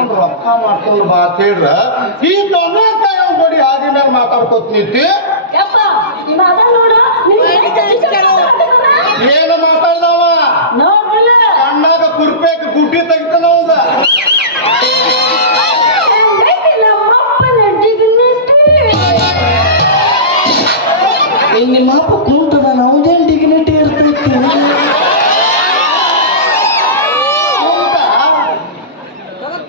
ಮಾಡ್ಕೊಂಡು ರೊಕ್ಕ ಮಾಡ್ಕೊಂಡು ಮಾತೇಳ್ರ ಈ ದೊಣ್ಣಕಾಯಿ ನೋಡಿ ಆದಿ ಮೇಲೆ ಮಾತಾಡ್ಕೊತ ನಿಂತಿ. ಯಪ್ಪ,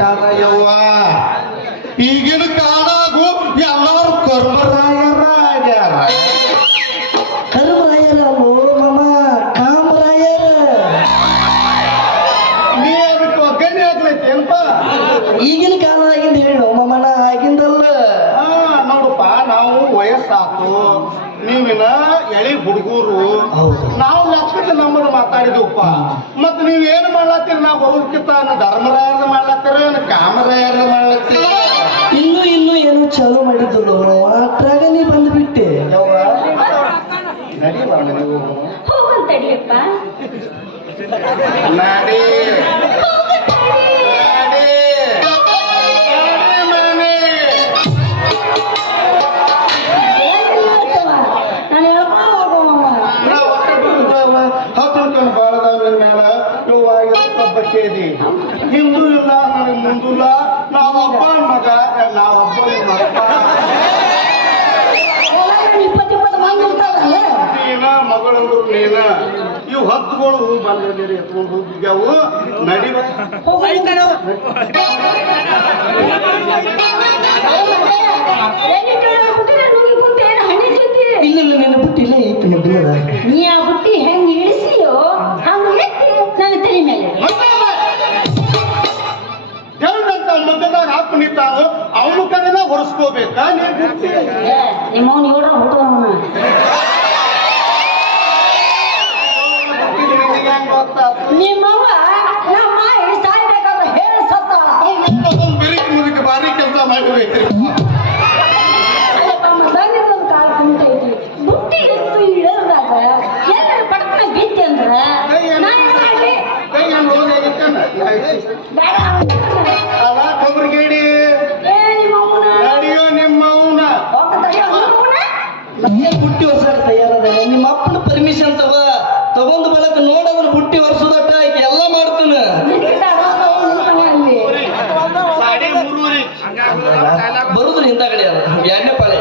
ನಮ್ಮ ಕಾಲ ಯವ್ವ ಈಗಿನ ಕಾಡಾಗು ಎಲ್ಲರೂ ಕರ್ಮರಾಯರ ಆಗ್ಯಾರ ಕರ್ಮರಾಯರ ಮಾಮ ಕಾಮರಾಯರ. ನೀ ಅದಕ್ಕೆ ಒಗ್ಗರಣೆ ಆಗ್ಲೈತಿ ಅಂತ ಈಗಿನ ಕಾಲದಾಗಿಂದ ಹೇಳು ಮಮ್ಮನ ಆಗಿಂದಲ್ಲ. ಹಾ ನೋಡಪ್ಪ ನಾವು ವಯಸ್ಸಾತು. ನೀವಿನ ಎಳಿ ಹುಡುಗರು. ಹೌದು. ನಾವು ಲಕ್ಷಕ್ಕೆ ನಮ್ಮನ್ನು ಮಾತಾಡಿದ್ವಪ್ಪ. ಮತ್ ನೀವ್ ಏನ್ ಮಾಡ್ಲತ್ತೀರಿ? ನಾವು ಬರೋದಕ್ಕಿಂತ ಧರ್ಮರಾಯರ ಮಾಡ್ಲತ್ತೀರ ಏನ್ ಕಾಮರಾಯರ್ನ ಮಾಡ್ಲತ್ತೀರ? ಇನ್ನು ಇನ್ನು ಏನು ಚಾಲು ಮಾಡಿದ್ರು ಅಷ್ಟ್ರಾಗ ನೀ ಬಂದ್ಬಿಟ್ಟೆ. ನಡಿ. ಬಿಟ್ಟಿದ್ದವ, ಹತ್ತು ಹಿಡ್ಕೊಂಡು ಬಾಳದವ್ರ ಮ್ಯಾಲ ಹಬ್ಬಕ್ಕೆ ಇದಿ ಹಿಂದೂ. ಇಲ್ಲ ನನಗೆ ಮುಂದಿಲ್ಲ ನಾವೊಬ್ಬ ಮಗ ನಾವೊಬ್ಬ ನೀನ ಮಗಳಂದ್ರು ನೀನ ಇವು ಹತ್ತುಗಳು ಬಂದಿದ್ದೀರಿ ಎತ್ಕೊಂಡು ಹೋಗಿದ್ಯಾವು ನಡಿ ಇಲ್ಲ ನಿನ್ನ ಬಿಟ್ಟಿಲ್ಲ ಐತಿ ಮೊದಲದ ನಿಂತಾನು ಅವನು ಕಡೆನ ಏ, ನಿಮ್ಮವ್ನ ಹುಟ್ಟು ನಮ್ಮ ಬುಟ್ಟಿ ಹೊಸಾಕ ತಯಾರದ ನಿಮ್ಮ ಅಪ್ಪನ ಪರ್ಮಿಷನ್ ತಗೋ, ತಗೊಂಡ ಬಳಕ ನೋಡೋದ್ರ ಬುಟ್ಟಿ ಹೊರಸುದಟ್ಟ ಆಕೆ ಎಲ್ಲ ಮಾಡ್ತಾನ. ಅಲ್ಲಿ ಬರುದ್ರ ಹಿಂದಗಡೆ ಅದು. ಎರಡನೇ ಪಾಳೆ